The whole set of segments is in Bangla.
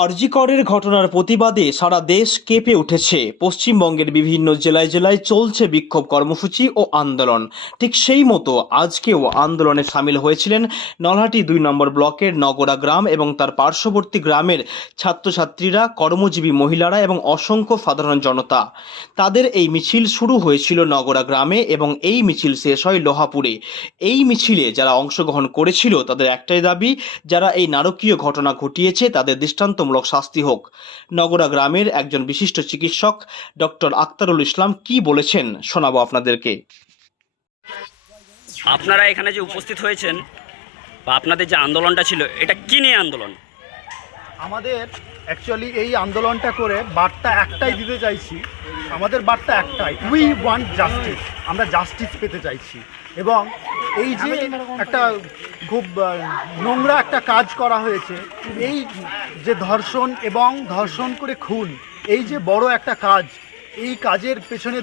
আরজি করের ঘটনার প্রতিবাদে সারা দেশ কেঁপে উঠেছে। পশ্চিমবঙ্গের বিভিন্ন জেলায় জেলায় চলছে বিক্ষোভ কর্মসূচি ও আন্দোলন। ঠিক সেই মতো আজকেও আন্দোলনে সামিল হয়েছিলেন নলহাটি ২ নম্বর ব্লকের নগরা গ্রাম এবং তার পার্শ্ববর্তী গ্রামের ছাত্রছাত্রীরা, কর্মজীবী মহিলারা এবং অসংখ্য সাধারণ জনতা। তাদের এই মিছিল শুরু হয়েছিল নগরা গ্রামে এবং এই মিছিল শেষ হয় লোহাপুরে। এই মিছিলে যারা অংশগ্রহণ করেছিল তাদের একটাই দাবি, যারা এই নারকীয় ঘটনা ঘটিয়েছে তাদের দৃষ্টান্তমূলক শাস্তি হোক। নগরা গ্রামের একজন বিশিষ্ট চিকিৎসক ডক্টর আক্তারুল ইসলাম কি বলেছেন শোনাবো আপনাদেরকে। আপনারা এখানে যে উপস্থিত হয়েছেন বা আপনাদের যে আন্দোলনটা ছিল, এটা কি নিয়ে আন্দোলন? আমাদের অ্যাকচুয়ালি এই আন্দোলনটা করে বার্তা একটাই দিতে চাইছি। আমাদের বার্তা একটাই, উই ওয়ান্ট জাস্টিস। আমরা জাস্টিস পেতে চাইছি। এবং এই যে একটা খুব নোংরা একটা কাজ করা হয়েছে, এই যে ধর্ষণ এবং ধর্ষণ করে খুন, এই যে বড় একটা কাজ, এই কাজের পেছনে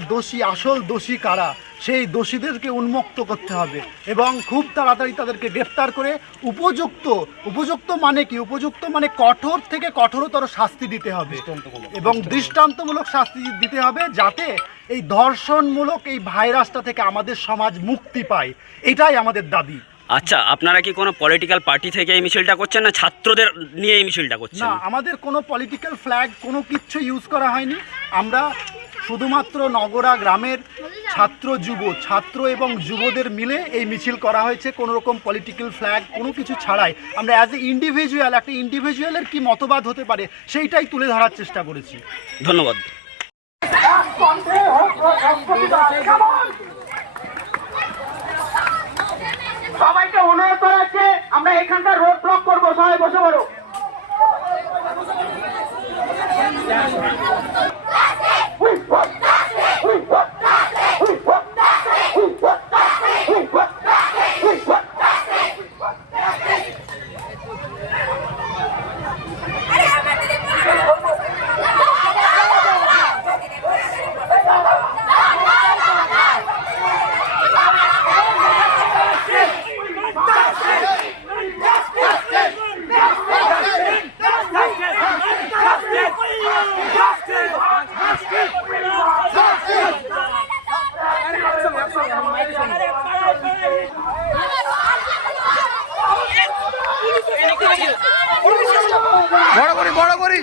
আসল দোষী কারা, সেই দোষীদেরকে উন্মুক্ত করতে হবে এবং খুব তাড়াতাড়ি তাদেরকে গ্রেফতার করে উপযুক্ত মানে কি, উপযুক্ত মানে কঠোর থেকে কঠোরতর শাস্তি দিতে হবে এবং দৃষ্টান্তমূলক শাস্তি দিতে হবে, যাতে এই ধর্ষণমূলক এই ভাইরাসটা থেকে আমাদের সমাজ মুক্তি পায়। এটাই আমাদের দাবি। আচ্ছা, আপনারা কি কোনো পলিটিক্যাল পার্টি থেকে এই মিছিলটা করছেন না ছাত্রদের নিয়ে এই মিছিলটা করছেন? না, আমাদের কোনো পলিটিক্যাল ফ্ল্যাগ কোনো কিছু ইউজ করা হয়নি। আমরা শুধুমাত্র নগরা গ্রামের ছাত্র এবং যুবদের মিলে এই মিছিল করা হয়েছে, কোনো রকম পলিটিক্যাল ফ্ল্যাগ কোনো কিছু ছাড়াই। আমরা অ্যাজ এ ইন্ডিভিজুয়াল, একটা ইন্ডিভিজুয়ালের কি মতবাদ হতে পারে সেইটাই তুলে ধরার চেষ্টা করেছি। ধন্যবাদ। সবাইকে অনুরোধ করা হচ্ছে, আমরা এখানকার রোড ব্লক করবো, সবাই বসে পড়ো। বড় করি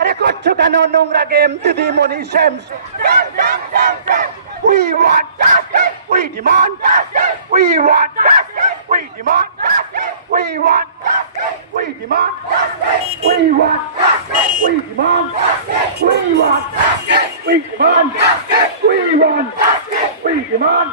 আরে করছো কেন নোংরা গেম দিদিমণি? We want justice. We demand justice. We want justice. We demand justice. We want justice. We demand justice. We want justice. We demand justice. We want justice. We demand justice. We want justice. We demand